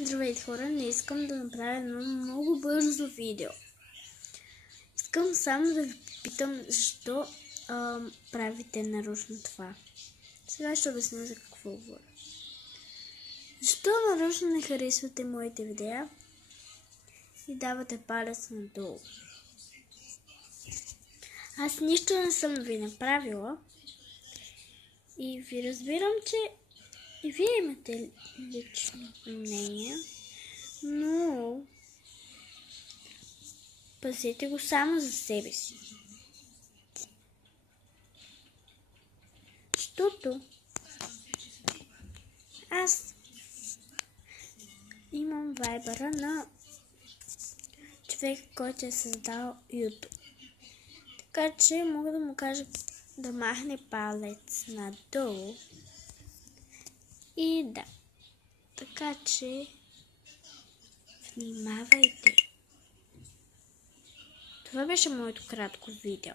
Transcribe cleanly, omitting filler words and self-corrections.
Здравейте хора, не искам да направя едно много бързо видео. Искам само да ви питам защо правите нарочно това. Сега ще обясня за какво говоря. Защо нарочно не харесвате моите видеа и давате палец надолу? Аз нищо не съм ви направила и ви разбирам, че и вие имате лично мнение, но пазете го само за себе си. Защото аз имам вайбъра на човек, който е създал YouTube. Така че мога да му кажа да махне палец надолу. И да. Така че внимавайте. Това беше моето кратко видео.